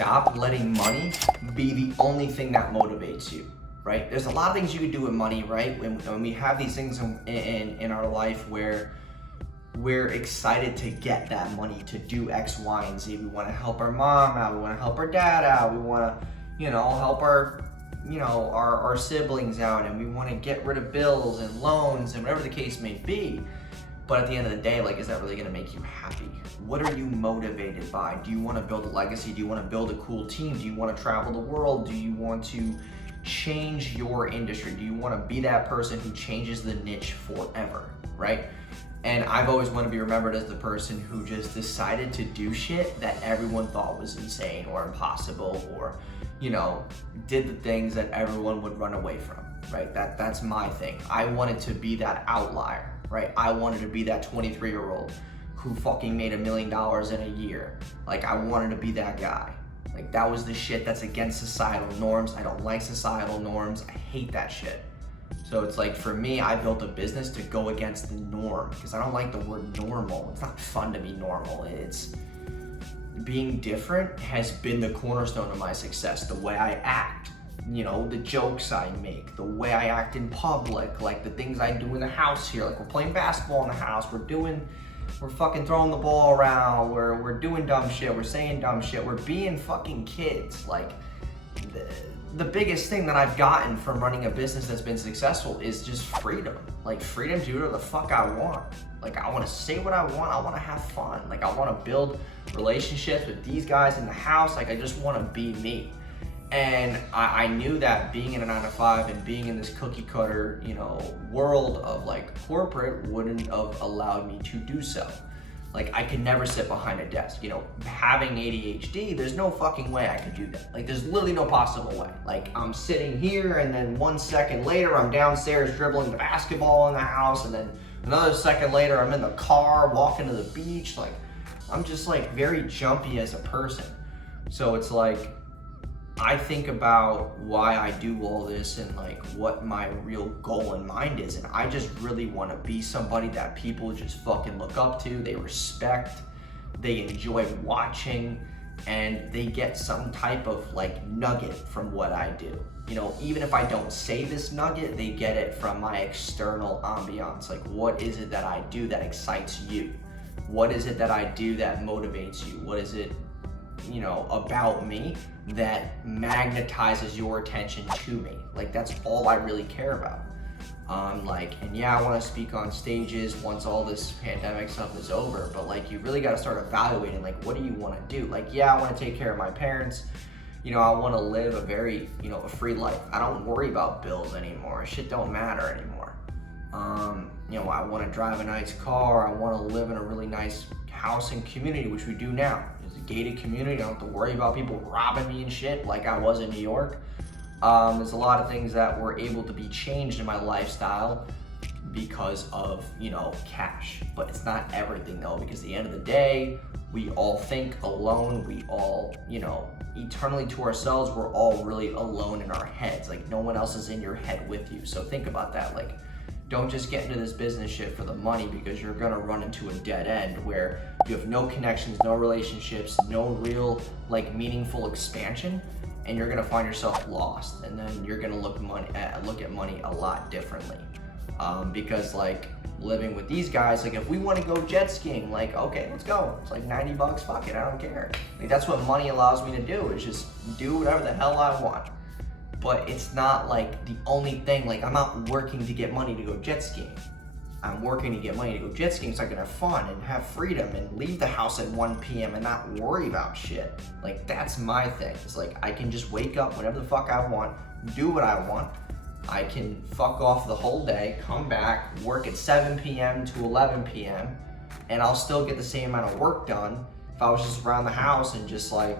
stop letting money be the only thing that motivates you, right? There's a lot of things you can do with money, right? When we have these things in our life where we're excited to get that money to do X, Y, and Z. We want to help our mom out. We want to help our dad out. We want to, help our siblings out, and we want to get rid of bills and loans and whatever the case may be. But at the end of the day, like, is that really going to make you happy? What are you motivated by? Do you want to build a legacy? Do you want to build a cool team? Do you want to travel the world? Do you want to change your industry? Do you want to be that person who changes the niche forever, right? And I've always wanted to be remembered as the person who just decided to do shit that everyone thought was insane or impossible, or, did the things that everyone would run away from, right? That's my thing. I wanted to be that outlier, right? I wanted to be that 23-year-old who fucking made $1 million in a year. Like, I wanted to be that guy. Like, that was the shit that's against societal norms. I don't like societal norms. I hate that shit. So it's like, for me, I built a business to go against the norm, because I don't like the word normal. It's not fun to be normal. It's being different has been the cornerstone of my success. The way I act, the jokes I make, the way I act in public, like the things I do in the house here. Like, we're playing basketball in the house, we're fucking throwing the ball around, we're doing dumb shit, we're saying dumb shit, we're being fucking kids. Like, the biggest thing that I've gotten from running a business that's been successful is just freedom. Like, freedom to do whatever the fuck I want. Like, I want to say what I want. I want to have fun. Like, I want to build relationships with these guys in the house. Like, I just want to be me. And I knew that being in a 9-to-5 and being in this cookie cutter, world of like corporate wouldn't have allowed me to do so. Like, I could never sit behind a desk. Having ADHD, there's no fucking way I could do that. Like, there's literally no possible way. Like, I'm sitting here, and then 1 second later, I'm downstairs dribbling the basketball in the house, and then another second later, I'm in the car walking to the beach. Like, I'm just like very jumpy as a person. So it's like, I think about why I do all this and like what my real goal in mind is, and I just really want to be somebody that people just fucking look up to, they respect, they enjoy watching, and they get some type of like nugget from what I do. Even if I don't say this nugget, they get it from my external ambiance. Like, what is it that I do that excites you? What is it that I do that motivates you? What is it about me that magnetizes your attention to me? Like, that's all I really care about. I want to speak on stages once all this pandemic stuff is over, but like, you really got to start evaluating, like, what do you want to do? Like, I want to take care of my parents. I want to live a very, a free life. I don't worry about bills anymore. Shit don't matter anymore. I want to drive a nice car. I want to live in a really nice house and community, which we do now. It's a gated community. I don't have to worry about people robbing me and shit like I was in New York. There's a lot of things that were able to be changed in my lifestyle because of, cash. But it's not everything though, because at the end of the day, we all think alone. We all, eternally to ourselves, we're all really alone in our heads. Like, no one else is in your head with you. So think about that. Like, don't just get into this business shit for the money, because you're gonna run into a dead end where you have no connections, no relationships, no real like meaningful expansion, and you're gonna find yourself lost. And then you're gonna look at money a lot differently. Because like, living with these guys, like, if we want to go jet skiing, like, okay, let's go. It's like $90, fuck it, I don't care. Like, that's what money allows me to do, is just do whatever the hell I want. But it's not like the only thing. Like, I'm not working to get money to go jet skiing. I'm working to get money to go jet skiing so I can have fun and have freedom and leave the house at 1 p.m. and not worry about shit. Like, that's my thing. It's like, I can just wake up whenever the fuck I want, do what I want. I can fuck off the whole day, come back, work at 7 p.m. to 11 p.m. and I'll still get the same amount of work done if I was just around the house and just like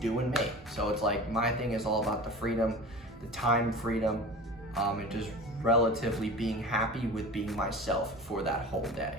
doing me. So it's like, my thing is all about the freedom, the time freedom, and just relatively being happy with being myself for that whole day.